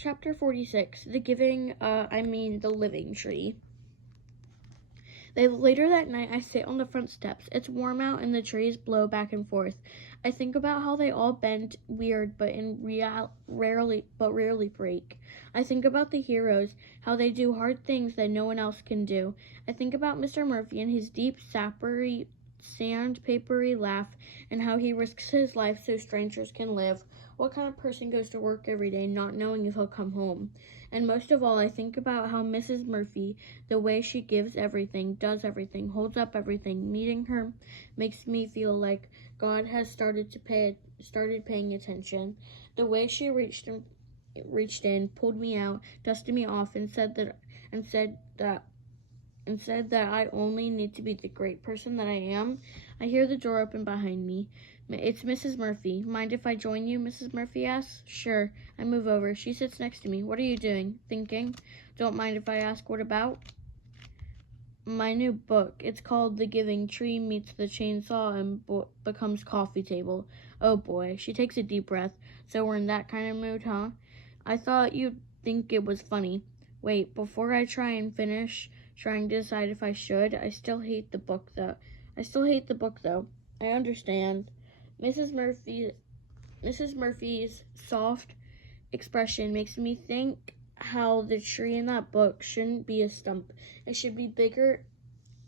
Chapter 46, the living tree. Later that night, I sit on the front steps. It's warm out and the trees blow back and forth. I think about how they all bend weird, but rarely break. I think about the heroes, how they do hard things that no one else can do. I think about Mr. Murphy and his deep, sandpapery laugh, and how he risks his life so strangers can live. What kind of person goes to work every day not knowing if he'll come home? And most of all, I think about how Mrs. Murphy, the way she gives everything, does everything, holds up everything. Meeting her makes me feel like God has started paying attention. The way she reached in, pulled me out, dusted me off, and said that I only need to be the great person that I am. I hear the door open behind me. It's Mrs. Murphy. Mind if I join you? Mrs. Murphy asks. Sure. I move over. She sits next to me. What are you doing? Thinking. Don't mind if I ask what about? My new book. It's called The Giving Tree Meets the Chainsaw and Becomes Coffee Table. Oh boy. She takes a deep breath. So we're in that kind of mood, huh? I thought you'd think it was funny. Wait, before I trying to decide if I should, I still hate the book though. I understand. Mrs. Murphy's soft expression makes me think how the tree in that book shouldn't be a stump. It should be bigger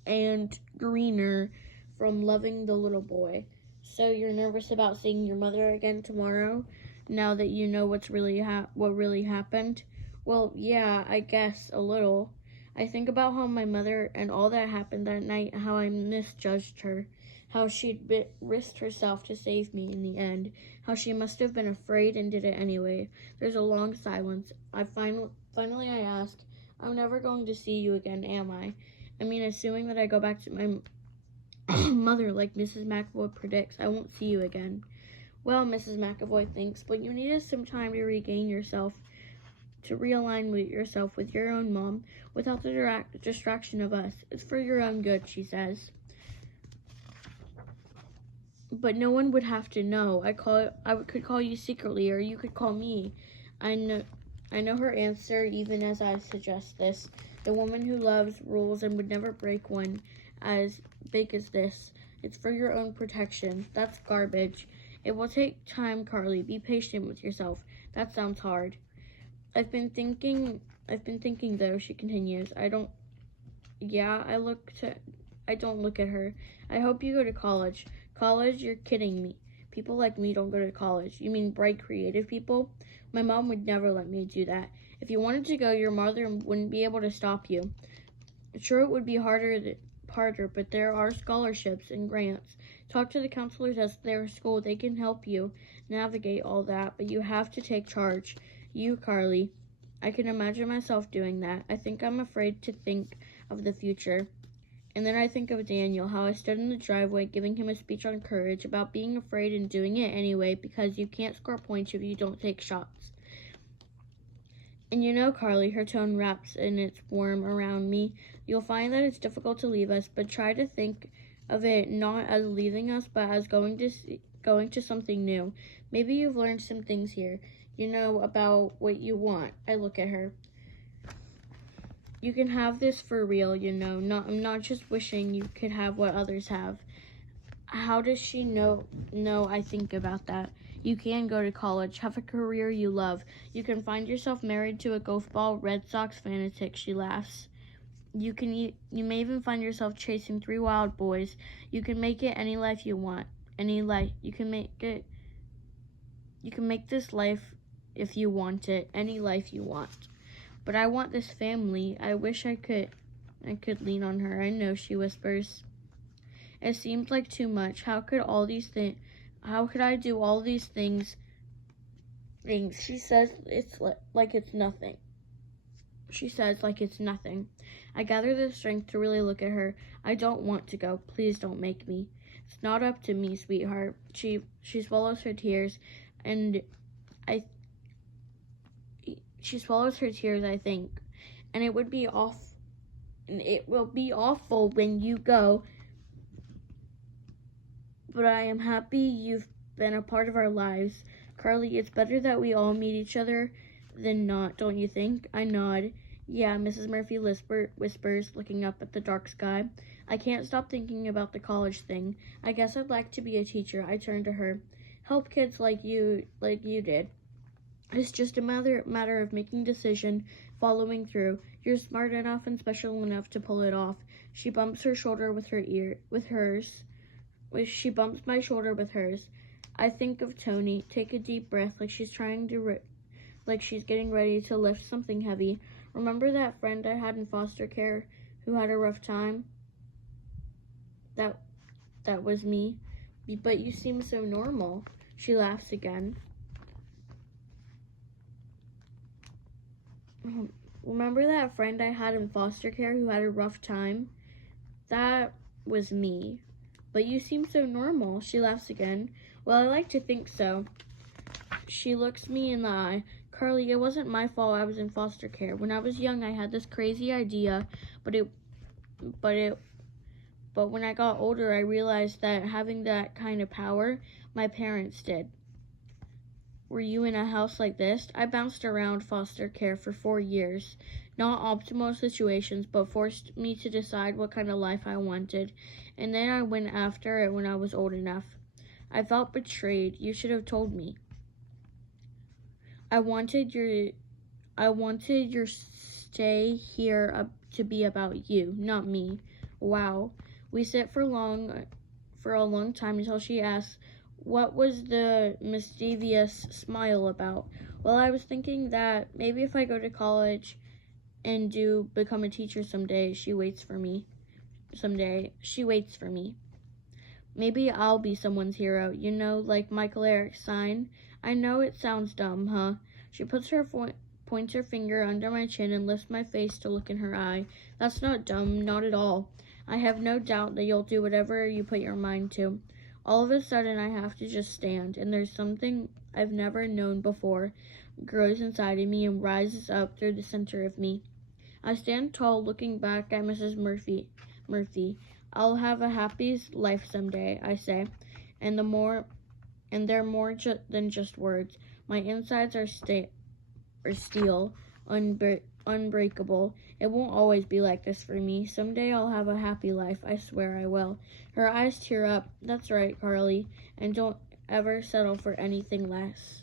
and greener from loving the little boy. So you're nervous about seeing your mother again tomorrow, now that you know what really happened? Well, yeah, I guess a little. I think about how my mother and all that happened that night, how I misjudged her, how she'd risked herself to save me in the end, how she must have been afraid and did it anyway. There's a long silence. Finally I ask, I'm never going to see you again, am I? I mean, assuming that I go back to my mother like Mrs. McAvoy predicts, I won't see you again. Well, Mrs. McAvoy thinks, but you needed some time to regain yourself, to realign with yourself with your own mom without the distraction of us. It's for your own good, she says. But no one would have to know. I could call you secretly, or you could call me. I know her answer, even as I suggest this. The woman who loves rules and would never break one as big as this. It's for your own protection. That's garbage. It will take time, Carly. Be patient with yourself. That sounds hard. I've been thinking though, she continues. I don't look at her. I hope you go to college. College? You're kidding me. People like me don't go to college. You mean bright, creative people? My mom would never let me do that. If you wanted to go, your mother wouldn't be able to stop you. Sure, it would be harder, but there are scholarships and grants. Talk to the counselors at their school. They can help you navigate all that, but you have to take charge. You, Carly. I can imagine myself doing that. I think I'm afraid to think of the future. And then I think of Daniel, how I stood in the driveway giving him a speech on courage about being afraid and doing it anyway because you can't score points if you don't take shots. And you know, Carly, her tone wraps in its warm around me. You'll find that it's difficult to leave us, but try to think of it not as leaving us, but as going to something new. Maybe you've learned some things here, you know, about what you want. I look at her. You can have this for real, you know. I'm not just wishing you could have what others have. How does she know I think about that? You can go to college, have a career you love. You can find yourself married to a golf ball Red Sox fanatic, she laughs. You may even find yourself chasing 3 wild boys. You can make it any life you want. You can make this life if you want it, any life you want. But I want this family. I wish I could lean on her. I know, she whispers. It seems like too much. How could I do all these things? She says like it's nothing. I gather the strength to really look at her. I don't want to go. Please don't make me. It's not up to me, sweetheart. She swallows her tears, she swallows her tears, I think. And it will be awful when you go. But I am happy you've been a part of our lives. Carly, it's better that we all meet each other than not, don't you think? I nod. Yeah, Mrs. Murphy whispers, looking up at the dark sky. I can't stop thinking about the college thing. I guess I'd like to be a teacher. I turn to her. Help kids like you did. It's just a matter of making decision, following through. You're smart enough and special enough to pull it off. She bumps her shoulder with hers. She bumps my shoulder with hers. I think of Tony. Take a deep breath, like like she's getting ready to lift something heavy. Remember that friend I had in foster care who had a rough time? That was me. But you seem so normal. She laughs again. Remember that friend I had in foster care who had a rough time? That was me. But you seem so normal. She laughs again. Well, I like to think so. She looks me in the eye. Carly, it wasn't my fault I was in foster care. When I was young, I had this crazy idea, but when I got older, I realized that having that kind of power, my parents did. Were you in a house like this? I bounced around foster care for 4 years. Not optimal situations, but forced me to decide what kind of life I wanted. And then I went after it when I was old enough. I felt betrayed. You should have told me. I wanted your stay here to be about you, not me. Wow. We sit for a long time until she asks, what was the mischievous smile about? Well, I was thinking that maybe if I go to college and become a teacher someday, she waits for me. Maybe I'll be someone's hero, like Michael Eric's sign. I know it sounds dumb, huh? She puts her pointer finger under my chin and lifts my face to look in her eye. That's not dumb, not at all. I have no doubt that you'll do whatever you put your mind to. All of a sudden, I have to just stand, and there's something I've never known before grows inside of me and rises up through the center of me. I stand tall, looking back at Mrs. Murphy. I'll have a happy life someday, I say, and they're more than just words. My insides are steel, unbreakable. It won't always be like this for me. Someday I'll have a happy life. I swear I will. Her eyes tear up. That's right, Carly, and don't ever settle for anything less.